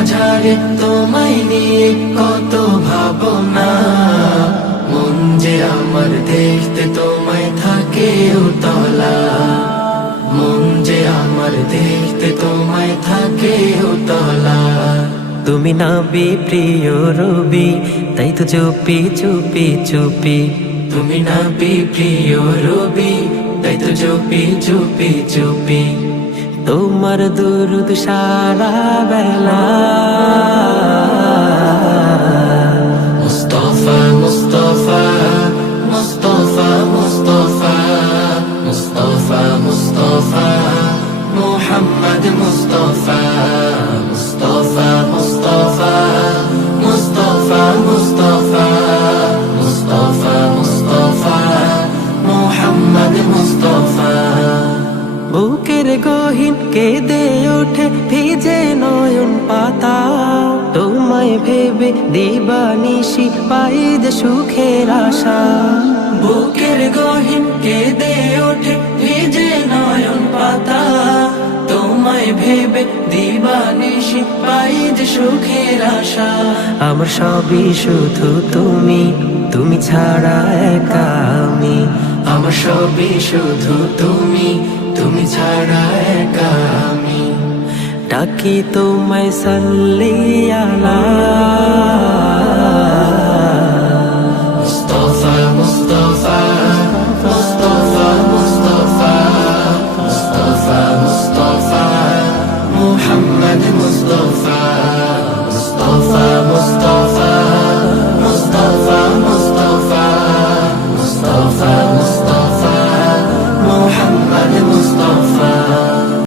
মাঝারে তোমায় নিয়ে কত ভাবনা, মন যে আমার দেখতে তোমায় থাকে উতলা, মন যে আমার দেখতে তোমায় থাকে উতলা। তুমি নবী প্রিয় রবি, তাই তো চুপি চুপি চুপি। তুমি নবী প্রিয় রবি, তাই তো চুপি চুপি চুপি। তোমার দুরুদ সারা বেলা। মুস্তাফা মুস্তাফা মুস্তাফা মুস্তাফা মুস্তাফা মুস্তাফা মুহাম্মদ মুস্তাফা মুস্তাফা মুস্তাফা মুস্তাফা মুস্তাফা মুস্তাফা মুস্তাফা মুহাম্মদ মুস্তাফা। বুকের গহীন কেঁদে ওঠে ভিজে নয়ন পাতা, তোমায় ভেবে দিবানিশি পাই যে সুখের আশা। বুকের গহীন কেঁদে ওঠে ভিজে নয়ন পাতা, তোমায় ভেবে দিবানিশি পাই যে সুখের আশা। আমার সবই শুধু তুমি, তুমি ছাড়া একা আমি। আমার সবই শুধু তুমি, তুমি ছাড়া একা আমি। ডাকি তোমায় সাল্লি আলা